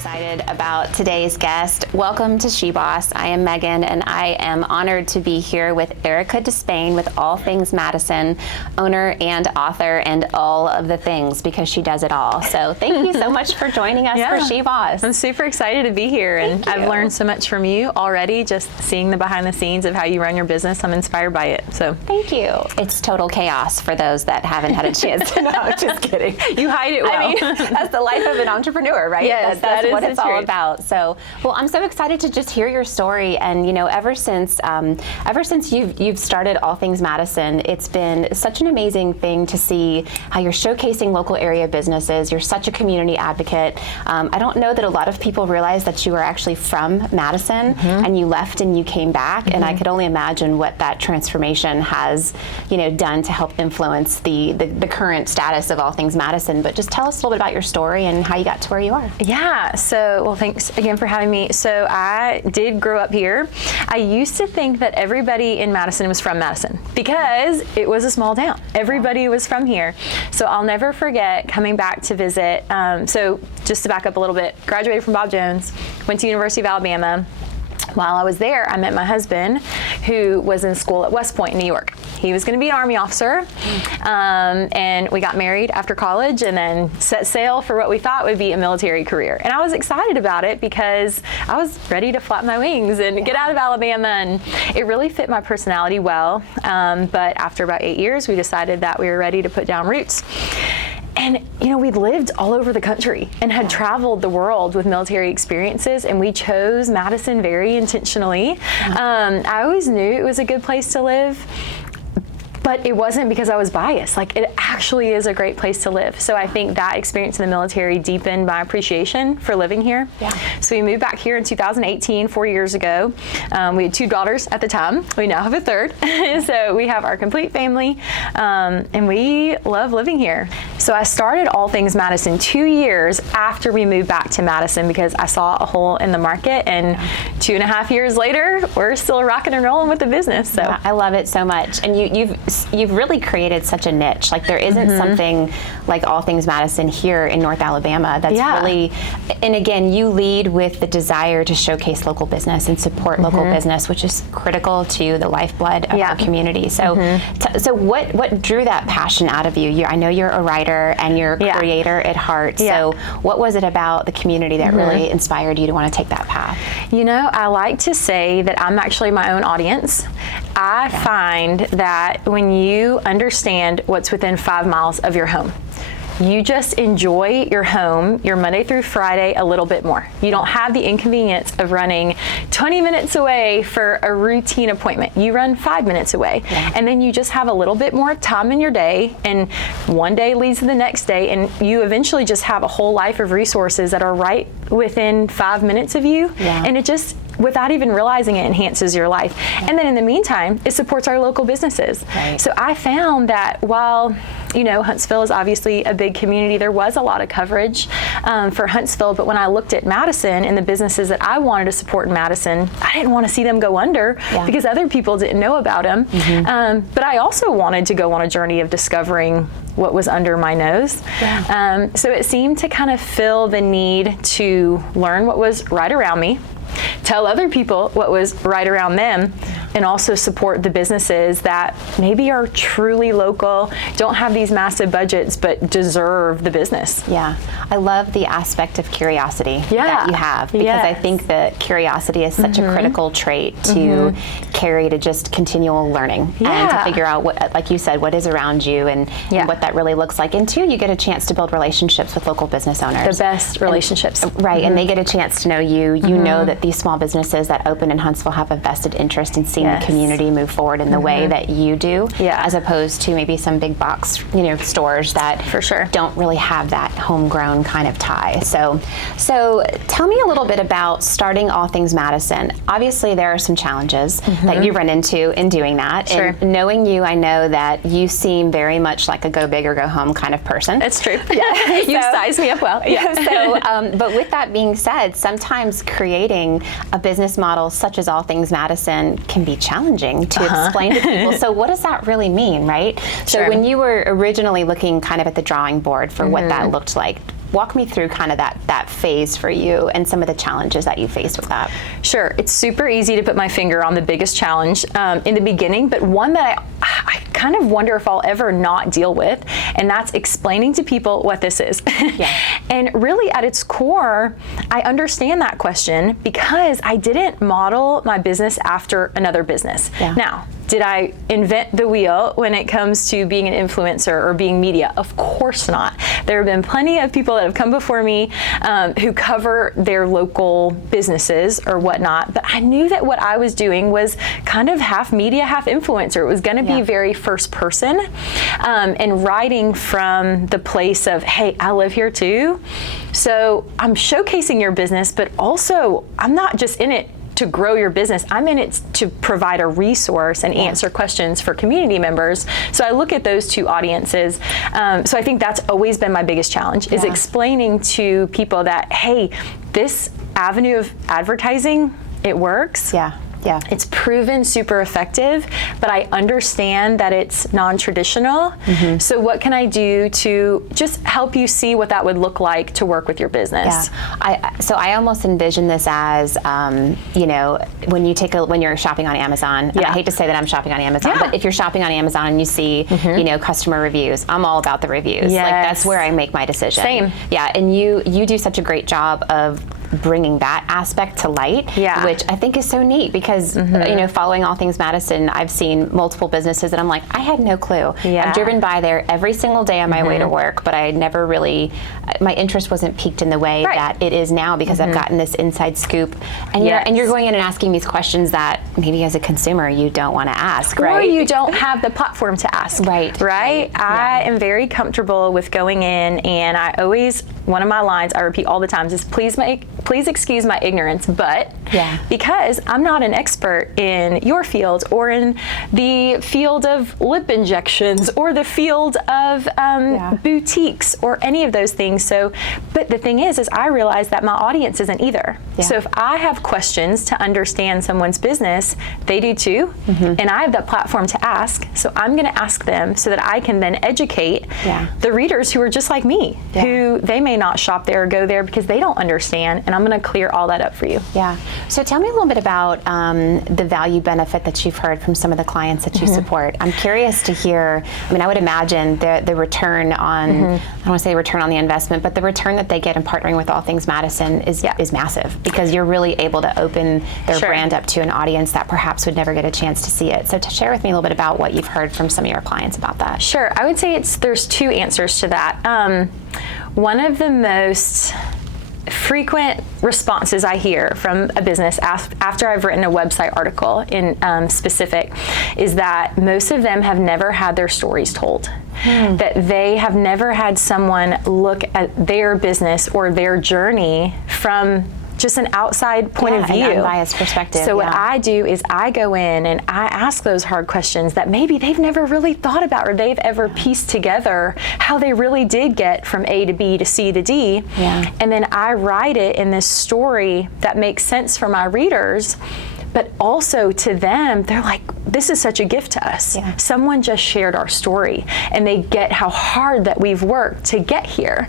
excited about today's guest. Welcome to SheBoss. I am Megan, and I am honored to be here with Erica DeSpain with All Things Madison, owner and author and all of the things, because she does it all. So thank you so much for joining us for SheBoss. I'm super excited to be here, and I've learned so much from you already, just seeing the behind the scenes of how you run your business. I'm inspired by it. So thank you. It's total chaos for those that haven't had a chance to know. Just kidding. You hide it well. I mean, that's the life of an entrepreneur, right? Yes, that's what it's all truth. about. So, well, I'm so excited to just hear your story. And you know, ever since you've started All Things Madison, it's been such an amazing thing to see how you're showcasing local area businesses. You're such a community advocate. I don't know that a lot of people realize that you are actually from Madison, and you left and you came back. And I could only imagine what that transformation has, you know, done to help influence the current status of All Things Madison. But just tell us a little bit about your story and how you got to where you are. Yeah, so, well, thanks again for having me. So I did grow up here. I used to think that everybody in Madison was from Madison because it was a small town. Everybody was from here. So I'll never forget coming back to visit. So just to back up a little bit, graduated from Bob Jones, went to University of Alabama. While I was there, I met my husband, who was in school at West Point in New York. He was going to be an Army officer, and we got married after college and then set sail for what we thought would be a military career. And I was excited about it because I was ready to flap my wings and get out of Alabama, and it really fit my personality well. But after about 8 years, we decided that we were ready to put down roots. And, you know, we'd lived all over the country and had traveled the world with military experiences, and we chose Madison very intentionally. I always knew it was a good place to live, but it wasn't because I was biased. Like, it actually is a great place to live. So I think that experience in the military deepened my appreciation for living here. So we moved back here in 2018, 4 years ago. We had 2 daughters at the time. We now have a 3rd. So we have our complete family, and we love living here. So I started All Things Madison 2 years after we moved back to Madison because I saw a hole in the market, and 2.5 years later, we're still rocking and rolling with the business. So I love it so much. And you've really created such a niche. Like, there isn't something like All Things Madison here in North Alabama that's really, and again, you lead with the desire to showcase local business and support local business, which is critical to the lifeblood of our community. So, so what drew that passion out of you? I know you're a writer and you're a creator at heart. So what was it about the community that really inspired you to want to take that path? You know, I like to say that I'm actually my own audience. I find that when you understand what's within 5 miles of your home, you just enjoy your home, your Monday through Friday, a little bit more. You don't have the inconvenience of running 20 minutes away for a routine appointment. You run 5 minutes away, and then you just have a little bit more time in your day, and one day leads to the next day, and you eventually just have a whole life of resources that are right within 5 minutes of you, and it just, without even realizing it, enhances your life. And then in the meantime, it supports our local businesses. So I found that while, you know, Huntsville is obviously a big community, there was a lot of coverage for Huntsville, but when I looked at Madison and the businesses that I wanted to support in Madison, I didn't want to see them go under because other people didn't know about them. But I also wanted to go on a journey of discovering what was under my nose. So it seemed to kind of fill the need to learn what was right around me, tell other people what was right around them, and also support the businesses that maybe are truly local, don't have these massive budgets, but deserve the business. I love the aspect of curiosity that you have, because I think that curiosity is such a critical trait to carry to just continual learning and to figure out what, like you said, what is around you and what that really looks like. And 2, you get a chance to build relationships with local business owners. The best relationships. And they get a chance to know you. You know that these small businesses that open in Huntsville have a vested interest in seeing the community move forward in the way that you do, as opposed to maybe some big box, you know, stores that don't really have that homegrown kind of tie. So tell me a little bit about starting All Things Madison. Obviously, there are some challenges that you run into in doing that. And knowing you, I know that you seem very much like a go big or go home kind of person. It's true. You size me up well. But with that being said, sometimes creating a business model such as All Things Madison can be challenging to explain to people. So what does that really mean, right? So when you were originally looking kind of at the drawing board for what that looked like, walk me through kind of that phase for you and some of the challenges that you faced with that. Sure. It's super easy to put my finger on the biggest challenge in the beginning, but one that I kind of wonder if I'll ever not deal with, and that's explaining to people what this is. Yeah. And really at its core, I understand that question because I didn't model my business after another business. Yeah. Now, did I invent the wheel when it comes to being an influencer or being media? Of course not. There have been plenty of people that have come before me who cover their local businesses or whatnot, but I knew that what I was doing was kind of half media, half influencer. It was going to be very first person and writing from the place of, hey, I live here too. So I'm showcasing your business, but also I'm not just in it to grow your business. I'm in it to provide a resource and answer questions for community members. So I look at those two audiences. So I think that's always been my biggest challenge is explaining to people that, hey, this avenue of advertising, it works. Yeah. Yeah. It's proven super effective, but I understand that it's non-traditional. Mm-hmm. So what can I do to just help you see what that would look like to work with your business? Yeah. So I almost envision this as, you know, when you're shopping on Amazon, and I hate to say that I'm shopping on Amazon, but if you're shopping on Amazon and you see, you know, customer reviews, I'm all about the reviews. Yes. Like that's where I make my decision. Same. Yeah. And you do such a great job of bringing that aspect to light, which I think is so neat because, you know, following All Things Madison, I've seen multiple businesses that I'm like, I had no clue. I've driven by there every single day on my way to work, but I never really, my interest wasn't piqued in the way that it is now because I've gotten this inside scoop. And you're going in and asking these questions that maybe as a consumer you don't want to ask, right? Or you don't have the platform to ask. Right. I am very comfortable with going in, and I always, one of my lines I repeat all the time is, please excuse my ignorance, but because I'm not an expert in your field or in the field of lip injections or the field of boutiques or any of those things. So, but the thing is I realize that my audience isn't either. So if I have questions to understand someone's business, they do too, and I have that platform to ask. So I'm going to ask them so that I can then educate the readers who are just like me, who they may not shop there or go there because they don't understand, and I'm going to clear all that up for you. Yeah. So tell me a little bit about the value benefit that you've heard from some of the clients that you support. I'm curious to hear, I mean, I would imagine the return on, I don't want to say return on the investment, but the return that they get in partnering with All Things Madison is massive because you're really able to open their brand up to an audience that perhaps would never get a chance to see it. So to share with me a little bit about what you've heard from some of your clients about that. Sure. I would say there's two answers to that. One of the most frequent responses I hear from a business after I've written a website article in specific is that most of them have never had their stories told. That they have never had someone look at their business or their journey from just an outside point of view. An unbiased perspective. So what I do is I go in and I ask those hard questions that maybe they've never really thought about or they've ever pieced together how they really did get from A to B to C to D. And then I write it in this story that makes sense for my readers. But also to them, they're like, this is such a gift to us. Someone just shared our story and they get how hard that we've worked to get here.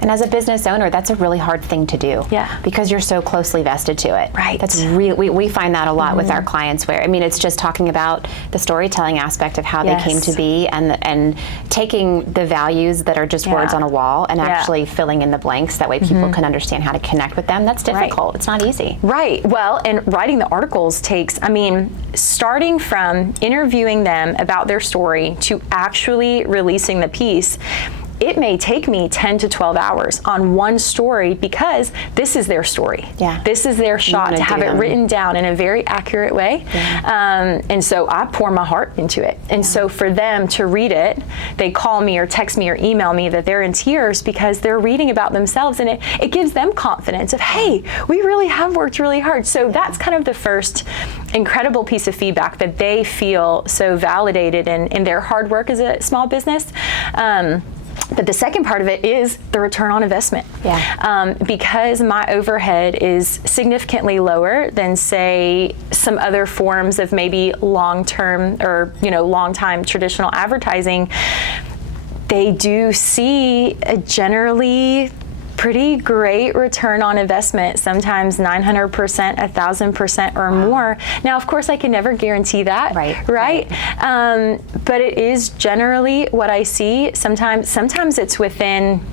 And as a business owner, that's a really hard thing to do. Because you're so closely vested to it. That's really, we find that a lot with our clients where, I mean, it's just talking about the storytelling aspect of how they came to be and taking the values that are just words on a wall and actually filling in the blanks. That way people can understand how to connect with them. That's difficult. It's not easy. Well, and writing the articles takes, I mean, starting from interviewing them about their story to actually releasing the piece, it may take me 10 to 12 hours on one story because this is their story. This is their shot to have it written down in a very accurate way. And so I pour my heart into it. And so for them to read it, they call me or text me or email me that they're in tears because they're reading about themselves, and it gives them confidence of, hey, we really have worked really hard. So that's kind of the first incredible piece of feedback, that they feel so validated in their hard work as a small business. But the second part of it is the return on investment. Because my overhead is significantly lower than, say, some other forms of maybe long-term or, long-time traditional advertising, they do see a generally pretty great return on investment, sometimes 900%, 1,000% or more. Now, of course, I can never guarantee that, right? But it is generally what I see. Sometimes it's within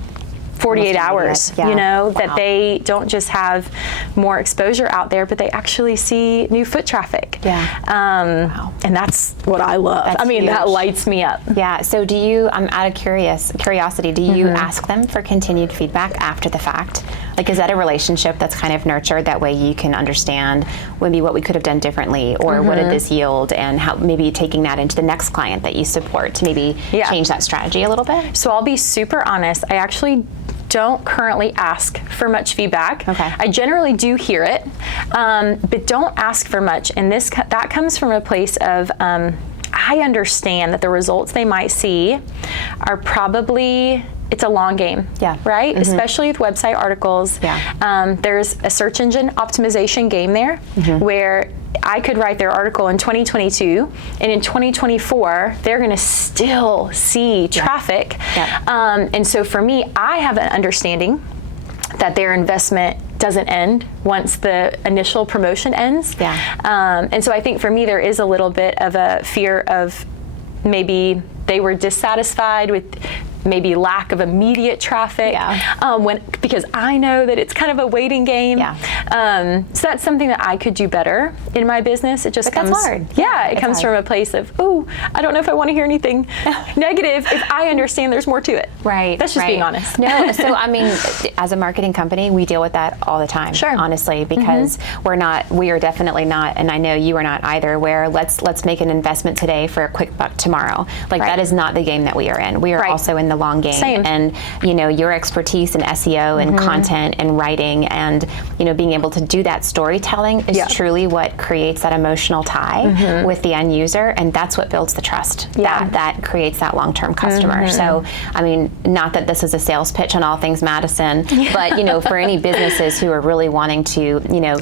48 hours, you know, that they don't just have more exposure out there, but they actually see new foot traffic. And that's what I love. I mean, that lights me up. Yeah. So do you, I'm out of curiosity, do you ask them for continued feedback after the fact? Like, is that a relationship that's kind of nurtured? That way you can understand maybe what we could have done differently, or what did this yield, and how maybe taking that into the next client that you support to maybe change that strategy a little bit? So I'll be super honest. I actually don't currently ask for much feedback. I generally do hear it, but don't ask for much. And that comes from a place of, I understand that the results they might see are probably, it's a long game, right? Especially with website articles. There's a search engine optimization game there, where I could write their article in 2022, and in 2024, they're going to still see traffic. And so for me, I have an understanding that their investment doesn't end once the initial promotion ends. And so I think for me, there is a little bit of a fear of maybe they were dissatisfied with maybe lack of immediate traffic, because I know that it's kind of a waiting game. So that's something that I could do better in my business. It just comes hard. It comes from a place of, oh, I don't know if I want to hear anything negative if I understand there's more to it. That's just being honest. No, so I mean, as a marketing company, we deal with that all the time. Honestly, because we are definitely not, and I know you are not either, where let's make an investment today for a quick buck tomorrow. Like that is not the game that we are in. We are also in the long game. And you know, your expertise in SEO and content and writing, and you know, being able to do that storytelling is truly what creates that emotional tie with the end user, and that's what builds the trust. That creates that long-term customer. So I mean, not that this is a sales pitch on All Things Madison, but you know, for any businesses who are really wanting to, you know,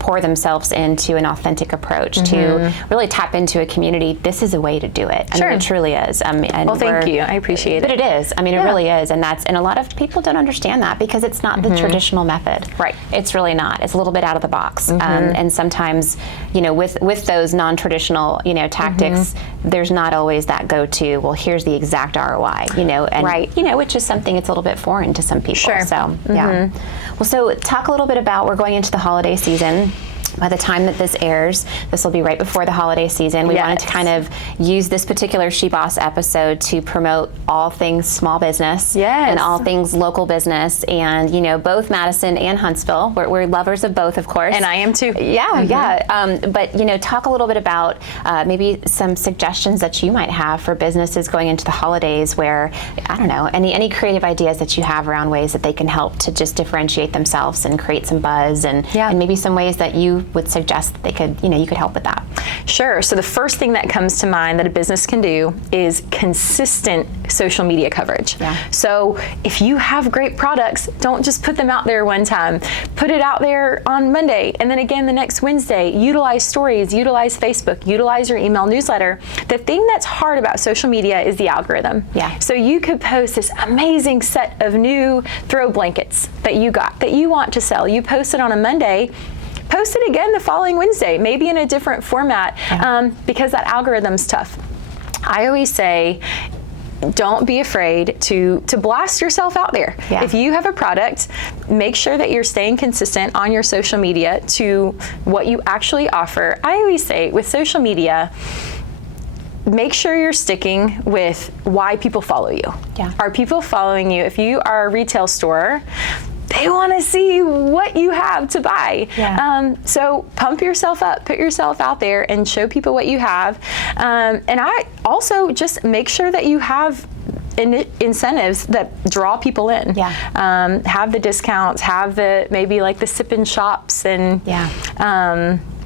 pour themselves into an authentic approach to really tap into a community, this is a way to do it. I mean, it truly is. And well, thank you. I appreciate it. But it is. I mean, it really is. And a lot of people don't understand that because it's not the traditional method. It's really not. It's a little bit out of the box. And sometimes, you know, with those non-traditional, you know, tactics, there's not always that go-to, well, here's the exact ROI, you know, and, you know, which is something it's a little bit foreign to some people. So, yeah. Well, so talk a little bit about, we're going into the holiday season. By the time that this airs, this will be right before the holiday season. We wanted to kind of use this particular SheBoss episode to promote all things small business and all things local business, and you know, both Madison and Huntsville. We're lovers of both, of course. And I am too. But you know, talk a little bit about maybe some suggestions that you might have for businesses going into the holidays, where I don't know, any creative ideas that you have around ways that they can help to just differentiate themselves and create some buzz, and maybe some ways that you would suggest that they could, you know, you could help with that. Sure. So the first thing that comes to mind that a business can do is consistent social media coverage. So if you have great products, don't just put them out there one time. Put it out there on Monday, and then again the next Wednesday. Utilize stories, utilize Facebook, utilize your email newsletter. The thing that's hard about social media is the algorithm. So you could post this amazing set of new throw blankets that you got, that you want to sell. You post it on a Monday, post it again the following Wednesday, maybe in a different format, because that algorithm's tough. I always say, don't be afraid to blast yourself out there. If you have a product, make sure that you're staying consistent on your social media to what you actually offer. I always say with social media, make sure you're sticking with why people follow you. Are people following you? If you are a retail store, they want to see what you have to buy. So pump yourself up, put yourself out there and show people what you have. And I also just make sure that you have incentives that draw people in. Have the discounts, have the maybe like the sip and shops, and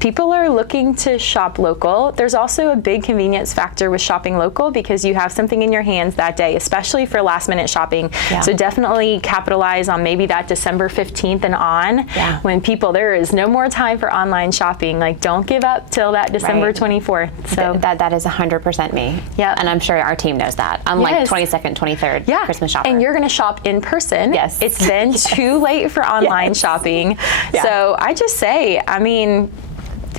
people are looking to shop local. There's also a big convenience factor with shopping local because you have something in your hands that day, especially for last minute shopping. Yeah. So definitely capitalize on maybe that December 15th and on, when there is no more time for online shopping. Like, don't give up till that December 24th. So that is 100% me. Yeah. And I'm sure our team knows that. I'm like 22nd, 23rd Christmas shopper. And you're going to shop in person. Yes. It's then too late for online shopping. Yeah. So I just say, I mean,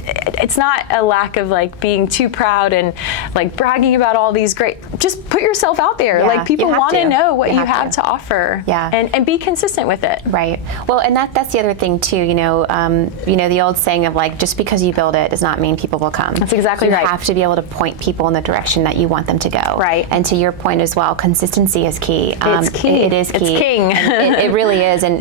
it's not a lack of like being too proud and like bragging about all these great, just put yourself out there. Yeah, like people want to know what you have to offer. Yeah. And be consistent with it. Right. Well, and that's the other thing too, the old saying of like, just because you build it does not mean people will come. That's exactly right. You have to be able to point people in the direction that you want them to go. Right. And to your point as well, consistency is key. It's key. It is key. It's king. It really is. And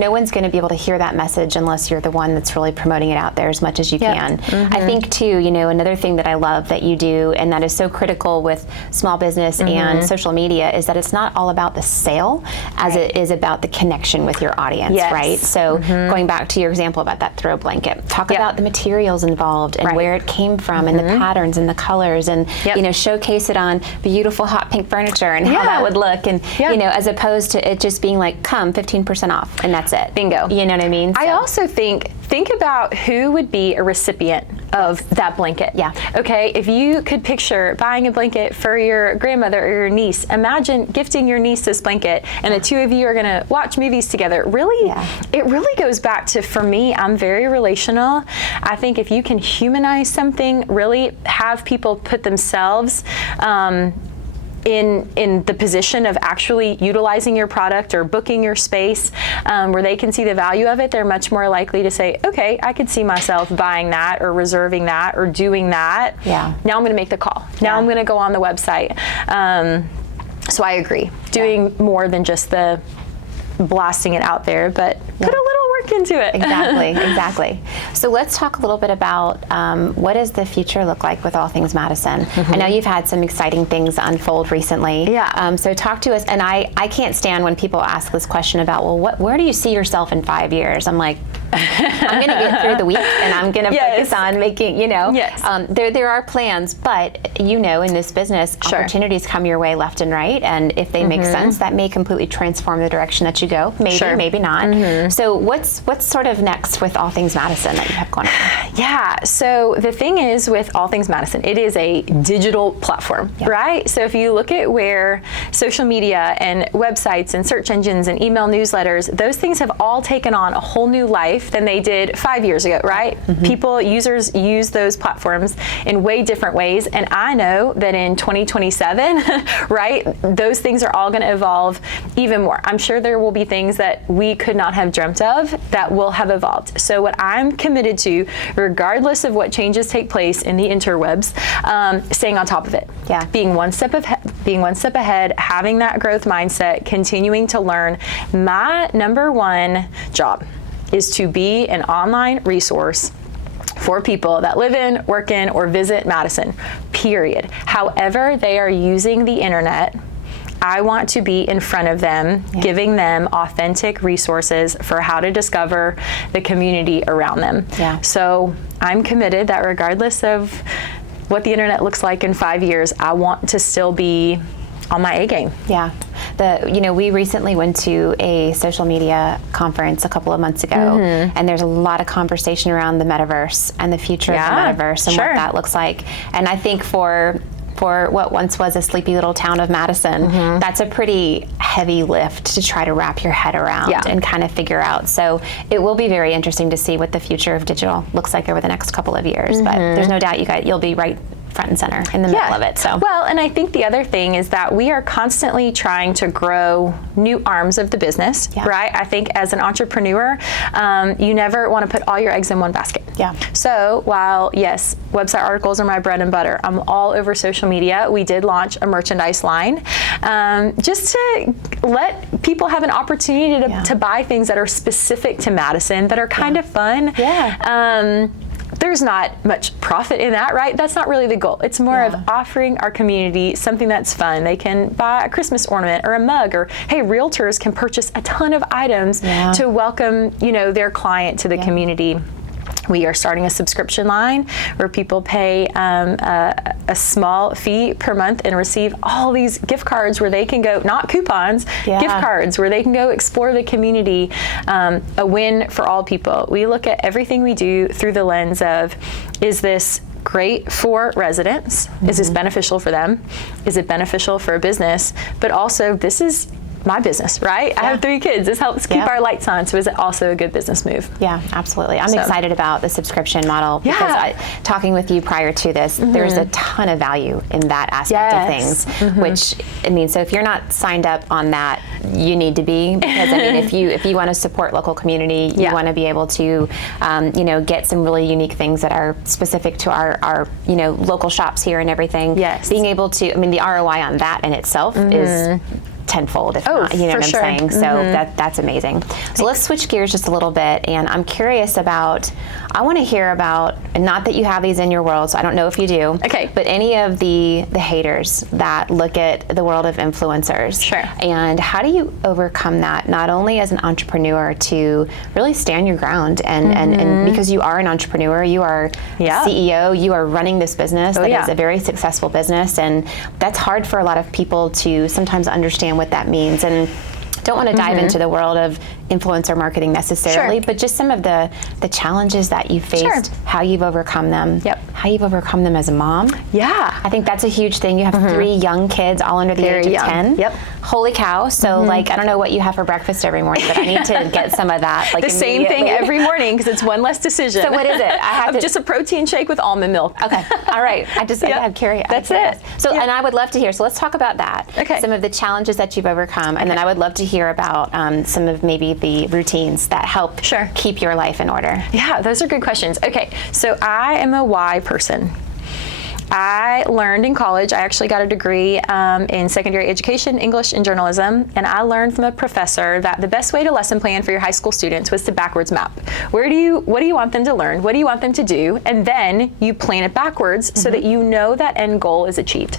no one's going to be able to hear that message unless you're the one that's really promoting it out there as much as you can. I think too, another thing that I love that you do, and that is so critical with small business and social media, is that it's not all about the sale as it is about the connection with your audience, right? So going back to your example about that throw blanket, talk about the materials involved and where it came from and the patterns and the colors and, showcase it on beautiful hot pink furniture and how that would look. And, as opposed to it just being like, come 15% off and that's it. Bingo. You know what I mean? I also think about who would be a recipient of that blanket. Yeah. Okay, if you could picture buying a blanket for your grandmother or your niece, imagine gifting your niece this blanket and the two of you are gonna watch movies together. Really, it really goes back to, for me, I'm very relational. I think if you can humanize something, really have people put themselves in the position of actually utilizing your product or booking your space, where they can see the value of it, they're much more likely to say, okay, I could see myself buying that or reserving that or doing that. Yeah. Now I'm going to make the call. Now I'm going to go on the website. So I agree. Doing more than just the blasting it out there, but put a little work into it. Exactly. So let's talk a little bit about what does the future look like with All Things Madison? I know you've had some exciting things unfold recently. Yeah. So talk to us, and I can't stand when people ask this question about, well, where do you see yourself in 5 years? I'm like, I'm going to get through the week and I'm going to focus on making, there are plans, but in this business, opportunities come your way left and right. And if they make sense, that may completely transform the direction that you go. Maybe, maybe not. So what's sort of next with All Things Madison that you have going on? Yeah, so the thing is with All Things Madison, it is a digital platform, right? So if you look at where social media and websites and search engines and email newsletters, those things have all taken on a whole new life than they did 5 years ago, right? Users use those platforms in way different ways. And I know that in 2027, right, those things are all going to evolve even more. I'm sure there will be things that we could not have dreamt of that will have evolved. So what I'm committed to, regardless of what changes take place in the interwebs, staying on top of it. Yeah. Being one step ahead, having that growth mindset, continuing to learn. My number one job is to be an online resource for people that live in, work in, or visit Madison, period. However they are using the internet, I want to be in front of them, giving them authentic resources for how to discover the community around them. Yeah. So I'm committed that regardless of what the internet looks like in 5 years, I want to still be on my A game. Yeah. We recently went to a social media conference a couple of months ago, and there's a lot of conversation around the metaverse and the future of the metaverse and what that looks like. And I think for what once was a sleepy little town of Madison, that's a pretty heavy lift to try to wrap your head around and kind of figure out. So it will be very interesting to see what the future of digital looks like over the next couple of years. But there's no doubt you'll be right front and center in the middle of it. So well, and I think the other thing is that we are constantly trying to grow new arms of the business, right? I think as an entrepreneur, you never want to put all your eggs in one basket. Yeah. So while yes, website articles are my bread and butter, I'm all over social media. We did launch a merchandise line, just to let people have an opportunity to buy things that are specific to Madison, that are kind of fun. Yeah. There's not much profit in that, right? That's not really the goal. It's more of offering our community something that's fun. They can buy a Christmas ornament or a mug, or hey, realtors can purchase a ton of items to welcome, their client to the community. We are starting a subscription line where people pay a small fee per month and receive all these gift cards where they can go, not coupons, gift cards where they can go explore the community. A win for all people. We look at everything we do through the lens of, is this great for residents? Is this beneficial for them? Is it beneficial for a business? But also, this is my business, right? I have 3 kids. This helps keep our lights on. So is it also a good business move? Yeah, absolutely. I'm excited about the subscription model because talking with you prior to this, there's a ton of value in that aspect of things, which, I mean, so if you're not signed up on that, you need to be, because I mean, if you want to support local community, you want to be able to, you know, get some really unique things that are specific to our you know, local shops here and everything. Yes. Being able to, I mean, the ROI on that in itself is tenfold, if not, you know what I'm saying? So that's amazing. So let's switch gears just a little bit, and I'm curious about, I want to hear about, not that you have these in your world, so I don't know if you do, but any of the haters that look at the world of influencers. Sure. And how do you overcome that, not only as an entrepreneur, to really stand your ground, and because you are an entrepreneur, you are CEO, you are running this business that is a very successful business, and that's hard for a lot of people to sometimes understand what that means. And don't want to dive into the world of influencer marketing necessarily, but just some of the challenges that you faced, how you've overcome them, how you've overcome them as a mom. Yeah. I think that's a huge thing. You have 3 young kids, all under the age of 10. Yep. Holy cow. So like, I don't know what you have for breakfast every morning, but I need to get some of that. Like the same thing every morning, because it's one less decision. So what is it? I have just a protein shake with almond milk. Okay. All right. I'm curious. That's it. So, and I would love to hear, so let's talk about that. Okay. Some of the challenges that you've overcome, and then I would love to hear about some of maybe the routines that help keep your life in order. Yeah, those are good questions. Okay, so I am a why person. I learned in college, I actually got a degree in secondary education, English, and journalism, and I learned from a professor that the best way to lesson plan for your high school students was to backwards map. What do you want them to learn? What do you want them to do? And then you plan it backwards so that you know that end goal is achieved.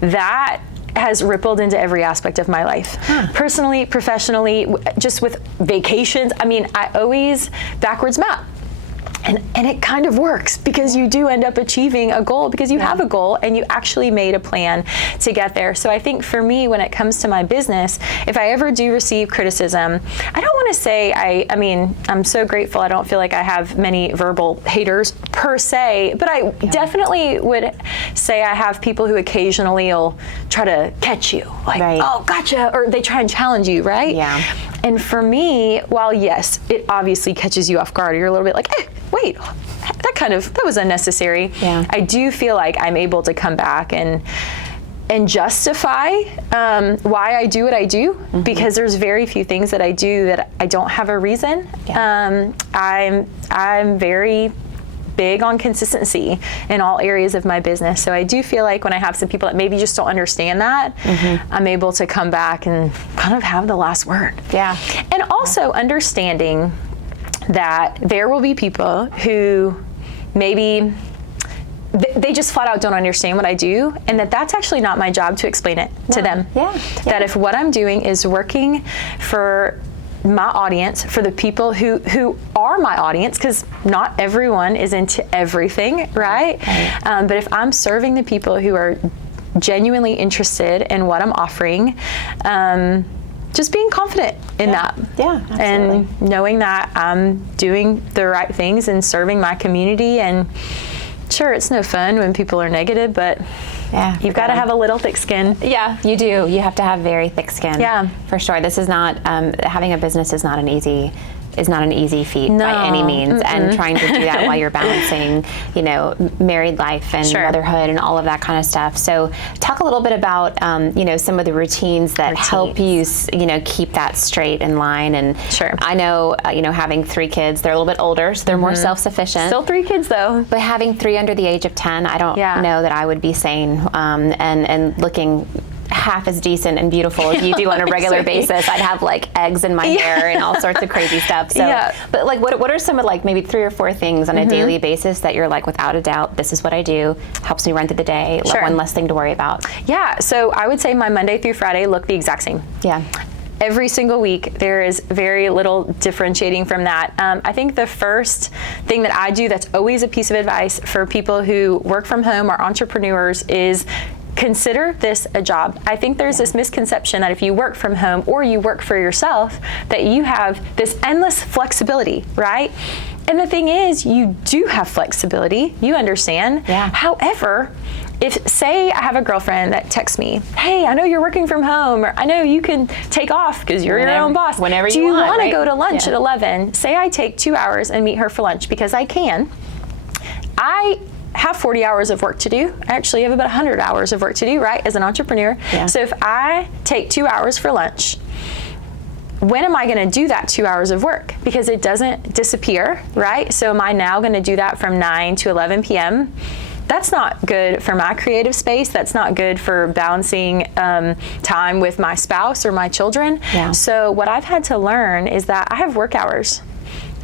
That has rippled into every aspect of my life. Personally, professionally, just with vacations. I mean, I always backwards map. And it kind of works, because you do end up achieving a goal because you have a goal and you actually made a plan to get there. So I think for me, when it comes to my business, if I ever do receive criticism, I don't want to say, I mean, I'm so grateful. I don't feel like I have many verbal haters per se, but I definitely would say I have people who occasionally will try to catch you, like, oh, gotcha, or they try and challenge you, right? Yeah. And for me, while yes, it obviously catches you off guard, you're a little bit like, wait, that was unnecessary. Yeah. I do feel like I'm able to come back and justify why I do what I do, because there's very few things that I do that I don't have a reason. Yeah. I'm very big on consistency in all areas of my business. So I do feel like when I have some people that maybe just don't understand that, I'm able to come back and kind of have the last word. Yeah. And also understanding that there will be people who maybe they just flat out don't understand what I do, and that's actually not my job to explain it to them. That if what I'm doing is working for my audience, for the people who are my audience, because not everyone is into everything, right? But if I'm serving the people who are genuinely interested in what I'm offering, just being confident in that. Yeah, absolutely. And knowing that I'm doing the right things and serving my community. And sure, it's no fun when people are negative, but you've got to have a little thick skin. Yeah, you do. You have to have very thick skin. Yeah, for sure. This is not having a business is not an easy feat by any means, and trying to do that while you're balancing, you know, married life and motherhood and all of that kind of stuff. So talk a little bit about, you know, some of the routines that help you, you know, keep that straight in line. And I know, you know, having 3 kids, they're a little bit older, so they're more self-sufficient. Still 3 kids though. But having 3 under the age of 10, I don't know that I would be sane and looking half as decent and beautiful as you do on a regular basis. I'd have like eggs in my hair and all sorts of crazy stuff. So, but like, what are some of like maybe 3 or 4 things on a daily basis that you're like, without a doubt, this is what I do, helps me run through the day, one less thing to worry about? Yeah, so I would say my Monday through Friday look the exact same. Yeah. every single week. There is very little differentiating from that. I think the first thing that I do that's always a piece of advice for people who work from home or entrepreneurs is consider this a job. I think there's this misconception that if you work from home or you work for yourself, that you have this endless flexibility, right? And the thing is, you do have flexibility. You understand. Yeah. However, if, say, I have a girlfriend that texts me, hey, I know you're working from home, or I know you can take off because you're your own boss. Whenever do you you want, want to right? go to lunch at 11? Say I take 2 hours and meet her for lunch because I can. I have 40 hours of work to do. I actually have about 100 hours of work to do, right, as an entrepreneur. Yeah. So if I take 2 hours for lunch, when am I going to do that 2 hours of work? Because it doesn't disappear, right? So am I now going to do that from 9 to 11 p.m.? That's not good for my creative space. That's not good for balancing time with my spouse or my children. Yeah. So what I've had to learn is that I have work hours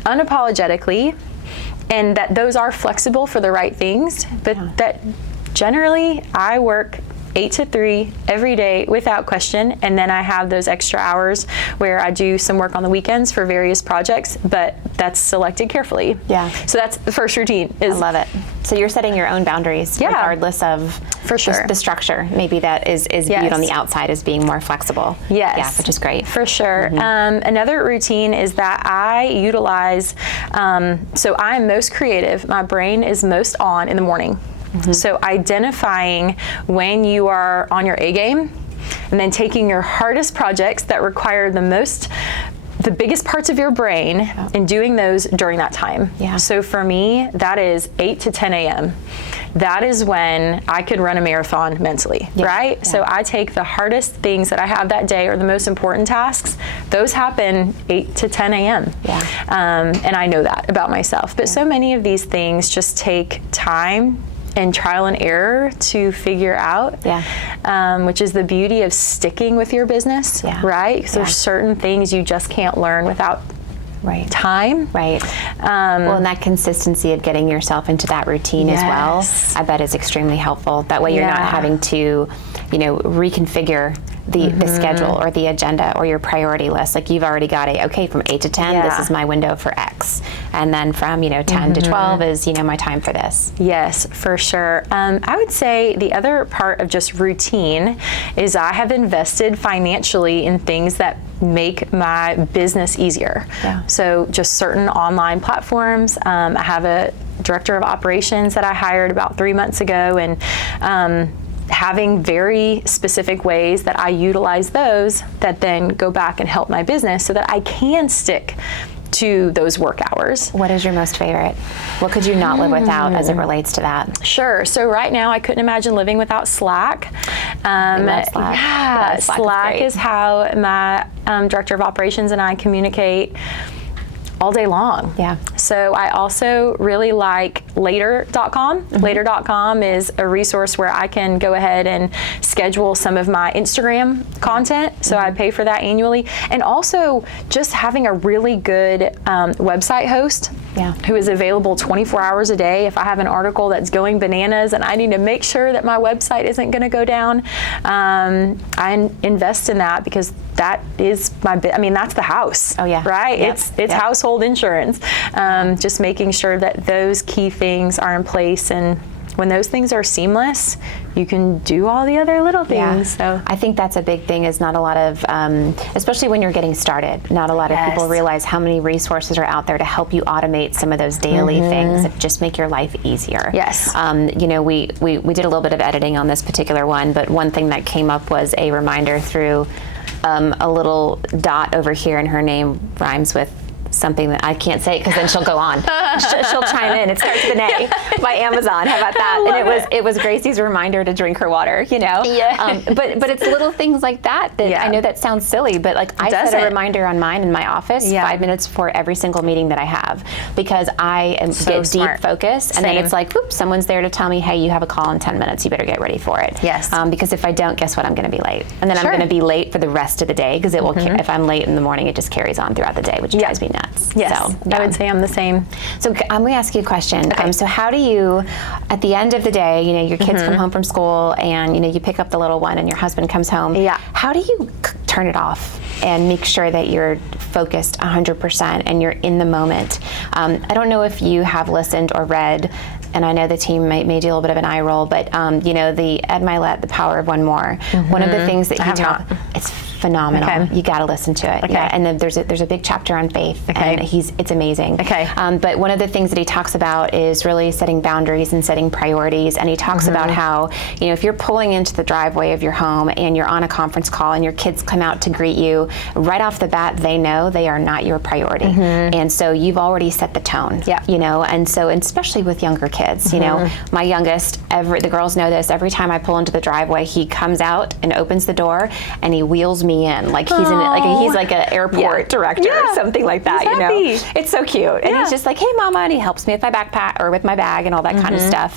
unapologetically, and that those are flexible for the right things, but that generally I work 8 to 3 every day without question, and then I have those extra hours where I do some work on the weekends for various projects, but that's selected carefully. Yeah. So that's the first routine. I love it. So you're setting your own boundaries, regardless of for sure the structure. Maybe that is viewed on the outside as being more flexible. Yes. Yeah, which is great. For sure. Another routine is that I utilize, so I'm most creative. My brain is most on in the morning. So identifying when you are on your A game, and then taking your hardest projects that require the biggest parts of your brain, and doing those during that time. Yeah. So for me, that is 8 to 10 a.m. That is when I could run a marathon mentally, right? Yeah. So I take the hardest things that I have that day, or the most important tasks. Those happen 8 to 10 a.m. Yeah. And I know that about myself. But so many of these things just take time and trial and error to figure out, which is the beauty of sticking with your business, right? Because there's certain things you just can't learn without time. Right. Well, and that consistency of getting yourself into that routine as well, I bet is extremely helpful. That way you're not having to, reconfigure the schedule or the agenda or your priority list. Like, you've already got it. Okay, from 8 to 10, this is my window for X. And then from, 10 to 12 is, my time for this. Yes, for sure. I would say the other part of just routine is I have invested financially in things that make my business easier. Yeah. So just certain online platforms. I have a director of operations that I hired about 3 months ago, and having very specific ways that I utilize those that then go back and help my business so that I can stick to those work hours. What is your most favorite? What could you not live without as it relates to that? Sure. So right now I couldn't imagine living without Slack. I love Slack. Yeah, Slack is how my director of operations and I communicate all day long. Yeah. So I also really like later.com. Later.com is a resource where I can go ahead and schedule some of my Instagram content. So I pay for that annually. And also just having a really good website host who is available 24 hours a day. If I have an article that's going bananas and I need to make sure that my website isn't going to go down, I invest in that, because that is that's the house. Oh yeah. Right? Yep. It's household insurance. Just making sure that those key things are in place, and when those things are seamless, you can do all the other little things. So I think that's a big thing, is not a lot of, especially when you're getting started, not a lot of people realize how many resources are out there to help you automate some of those daily things that just make your life easier. Yes. We did a little bit of editing on this particular one, but one thing that came up was a reminder through a little dot over here, and her name rhymes with something that I can't say, because then she'll go on. She'll chime in. It starts with an A by Amazon. How about that? And it was Gracie's reminder to drink her water. Yeah. But it's little things like that I know that sounds silly, but like I set a reminder on mine in my office 5 minutes before every single meeting that I have, because I get deep focus, and then it's like, oops, someone's there to tell me, hey, you have a call in 10 minutes. You better get ready for it. Yes. Because if I don't, guess what? I'm going to be late, and then I'm going to be late for the rest of the day, because it will. If I'm late in the morning, it just carries on throughout the day, which drives me nuts. Yes, so, I would say I'm the same. So I'm going to ask you a question. Okay. So how do you, at the end of the day, your kids come home from school, and you pick up the little one, and your husband comes home. Yeah. How do you turn it off? and make sure that you're focused 100% and you're in the moment. I don't know if you have listened or read, and I know the team may do a little bit of an eye roll, but the Ed Milet, The Power of One More. One of the things that he taught, it's phenomenal. Okay. You got to listen to it. Okay. Yeah, and then there's a big chapter on faith, and it's amazing. Okay. But one of the things that he talks about is really setting boundaries and setting priorities. And he talks about how, if you're pulling into the driveway of your home and you're on a conference call and your kids come out to greet you, right off the bat, they know they are not your priority. And so you've already set the tone. Yeah. And so, and especially with younger kids, my youngest, the girls know this, every time I pull into the driveway, he comes out and opens the door and he wheels me in like he's he's like an airport director or something like that. It's so cute, and he's just like, hey mama, and he helps me with my backpack or with my bag and all that kind of stuff.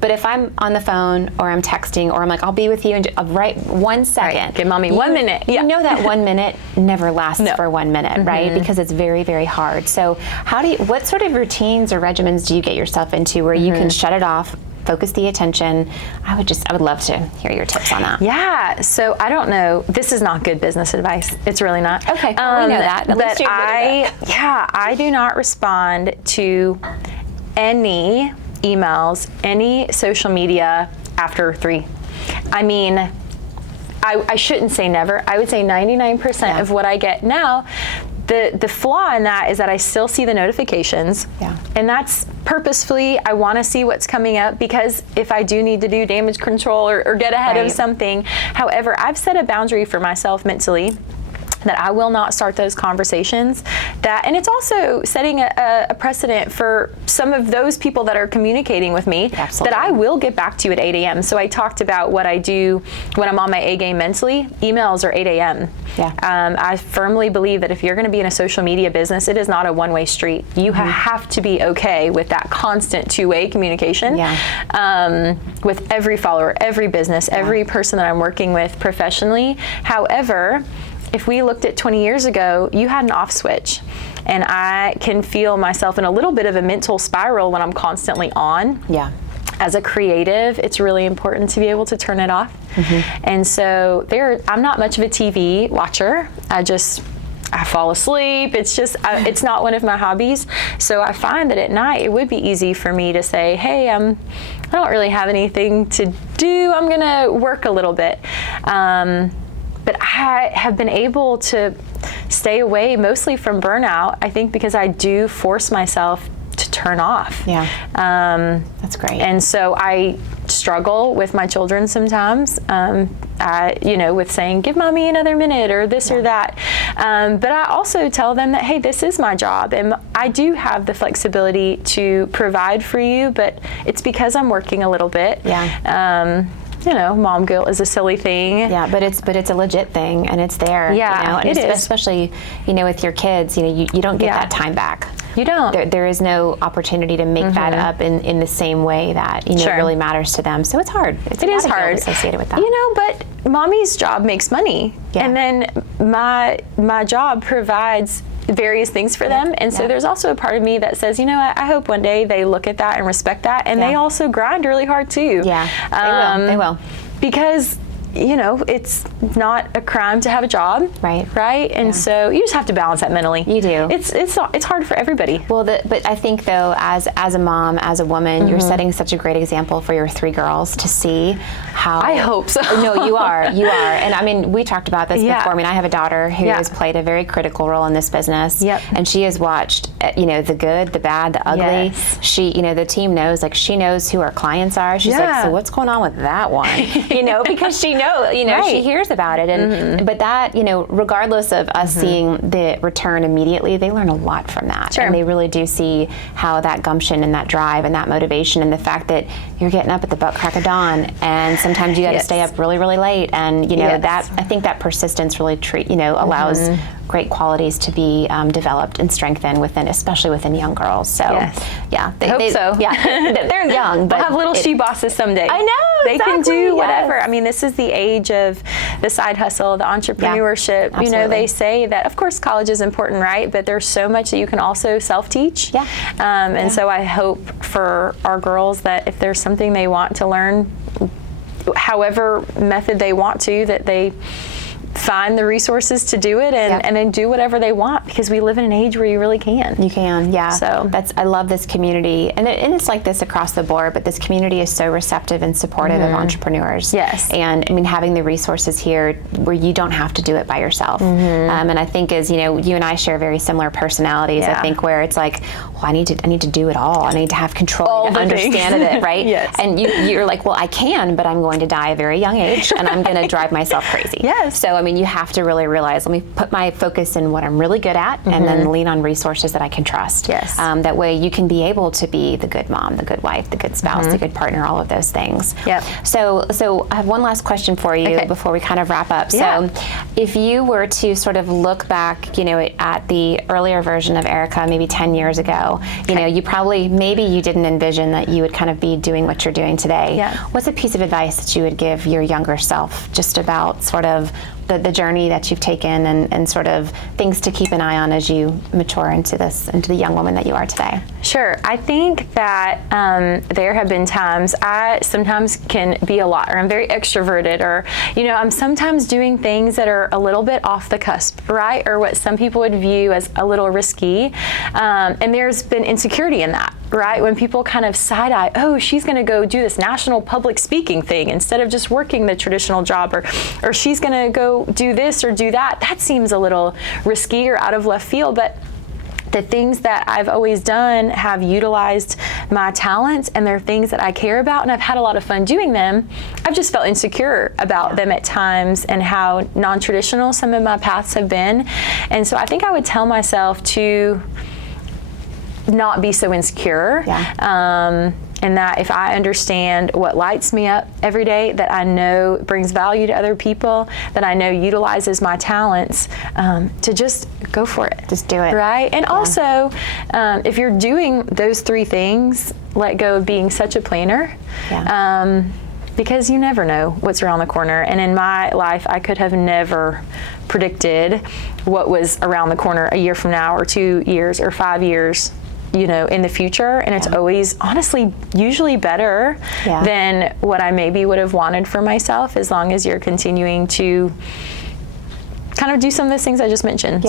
But if I'm on the phone or I'm texting or I'm like, I'll be with you in right 1 second. Right. Give mommy 1 minute. You know that 1 minute never lasts for 1 minute, right? Because it's very, very hard. So what sort of routines or regimens do you get yourself into where you can shut it off, focus the attention? I would love to hear your tips on that. Yeah, so I don't know, this is not good business advice. It's really not. Okay, we know that. But I do not respond to any emails, any social media after 3. I mean, I shouldn't say never. I would say 99% of what I get now. The flaw in that is that I still see the notifications, and that's purposefully. I want to see what's coming up, because if I do need to do damage control or get ahead of something. However, I've set a boundary for myself mentally that I will not start those conversations. And it's also setting a precedent for some of those people that are communicating with me. Absolutely. That I will get back to you at 8 a.m. So I talked about what I do when I'm on my A game mentally. Emails are 8 a.m. Yeah. I firmly believe that if you're going to be in a social media business, it is not a one-way street. You have to be okay with that constant two-way communication with every follower, every business, every person that I'm working with professionally. However, if we looked at 20 years ago, you had an off switch, and I can feel myself in a little bit of a mental spiral when I'm constantly on. Yeah. As a creative, it's really important to be able to turn it off. And so I'm not much of a TV watcher. I fall asleep. It's just, it's not one of my hobbies. So I find that at night, it would be easy for me to say, hey, I don't really have anything to do. I'm gonna work a little bit. But I have been able to stay away mostly from burnout, I think, because I do force myself to turn off. Yeah. That's great. And so I struggle with my children sometimes, with saying, give mommy another minute or this or that. But I also tell them that, hey, this is my job, and I do have the flexibility to provide for you, but it's because I'm working a little bit. Yeah. Mom guilt is a silly thing. Yeah, but it's a legit thing, and it's there. Yeah, and it is. Especially, with your kids, you don't get that time back. You don't. There is no opportunity to make that up in the same way that really matters to them. So it's hard. It is hard associated with that. But mommy's job makes money, and then my job provides various things for them, and so there's also a part of me that says, I hope one day they look at that and respect that, and they also grind really hard too. Yeah, they will. Because it's not a crime to have a job, right? And so you just have to balance that mentally. You do. It's hard for everybody. Well, but I think though, as a mom, as a woman, you're setting such a great example for your 3 girls to see how. I hope so. No, you are, and I mean, we talked about this before. I mean, I have a daughter who has played a very critical role in this business. Yep. And she has watched, the good, the bad, the ugly. Yes. She, the team knows, she knows who our clients are. She's like, so what's going on with that one? Because she knows. She hears about it, and but that, regardless of us seeing the return immediately, they learn a lot from that, and they really do see how that gumption and that drive and that motivation, and the fact that you're getting up at the butt crack of dawn, and sometimes you got to stay up really, really late, and that I think that persistence really allows great qualities to be developed and strengthened especially within young girls. So I hope so. Yeah, they're young, but we'll have little SheBosses someday. I know, they can do whatever. I mean, this is the age of the side hustle, the entrepreneurship. They say that of course college is important, right? But there's so much that you can also self-teach. Yeah. And so I hope for our girls that if there's something they want to learn, however method they want to, that they find the resources to do it and then do whatever they want, because we live in an age where you really can. You can, yeah. So I love this community, and it's like this across the board, but this community is so receptive and supportive of entrepreneurs. Yes. And I mean, having the resources here where you don't have to do it by yourself. And I think as, you know, you and I share very similar personalities, I think, where it's like, well, I need to do it all. I need to have control and understand it, right? Yes. And you're like, well, I can, but I'm going to die at a very young age, and I'm going to drive myself crazy. Yes. So, I mean, you have to really realize, let me put my focus in what I'm really good at, and then lean on resources that I can trust. Yes. That way you can be able to be the good mom, the good wife, the good spouse, the good partner, all of those things. Yep. So I have one last question for you before we kind of wrap up. Yeah. So if you were to sort of look back, you know, at the earlier version of Erica, maybe 10 years ago, you know, maybe you didn't envision that you would kind of be doing what you're doing today. Yeah. What's a piece of advice that you would give your younger self just about sort of the journey that you've taken and sort of things to keep an eye on as you mature into the young woman that you are today? Sure. I think that there have been times I sometimes can be a lot, or I'm very extroverted, or, you know, I'm sometimes doing things that are a little bit off the cusp, right? Or what some people would view as a little risky. And there's been insecurity in that, right? When people kind of side-eye, oh, she's going to go do this national public speaking thing instead of just working the traditional job, or she's going to go do this or do that. That seems a little risky or out of left field, but the things that I've always done have utilized my talents, and they're things that I care about, and I've had a lot of fun doing them. I've just felt insecure about them at times and how non-traditional some of my paths have been. And so I think I would tell myself to not be so insecure. And that if I understand what lights me up every day, that I know brings value to other people, that I know utilizes my talents, to just go for it. Just do it. Right? And also, if you're doing those three things, let go of being such a planner. Because you never know what's around the corner. And in my life, I could have never predicted what was around the corner a year from now, or 2 years, or 5 years, you know, in the future. And it's always, honestly, usually better than what I maybe would have wanted for myself, as long as you're continuing to kind of do some of those things I just mentioned.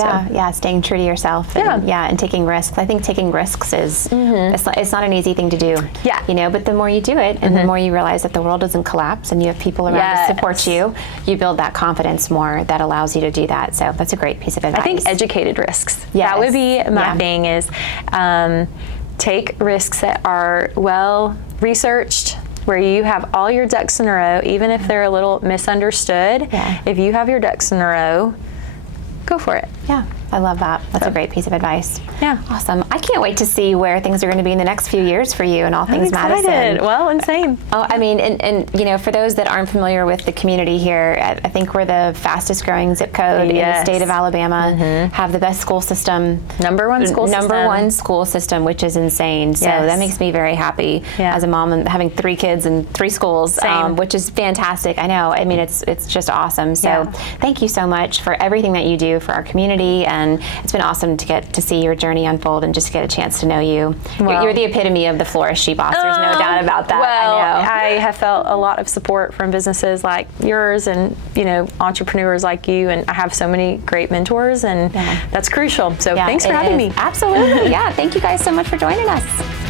Staying true to yourself. And taking risks. I think taking risks is, it's not an easy thing to do. You know, but the more you do it, and the more you realize that the world doesn't collapse, and you have people around to support you, you build that confidence more that allows you to do that. So that's a great piece of advice. I think educated risks. That would be my thing, is take risks that are well researched, where you have all your ducks in a row, even if they're a little misunderstood. If you have your ducks in a row, go for it. I love that. That's a great piece of advice. Awesome. I can't wait to see where things are going to be in the next few years for you and All Things Madison. Well, and same. Oh, I mean, and you know, for those that aren't familiar with the community here, I think we're the fastest growing zip code in the state of Alabama, have the best school system. Number one school system, which is insane. So that makes me very happy as a mom, and having 3 kids and 3 schools, which is fantastic. I know. I mean, it's just awesome. So thank you so much for everything that you do for our community, and it's been awesome to get to see your journey unfold and just get a chance to know you. You're the epitome of the florist SheBoss. There's no doubt about that. Well, I know. I have felt a lot of support from businesses like yours, and, you know, entrepreneurs like you, and I have so many great mentors, and that's crucial. So thanks for having me. Absolutely. Thank you guys so much for joining us.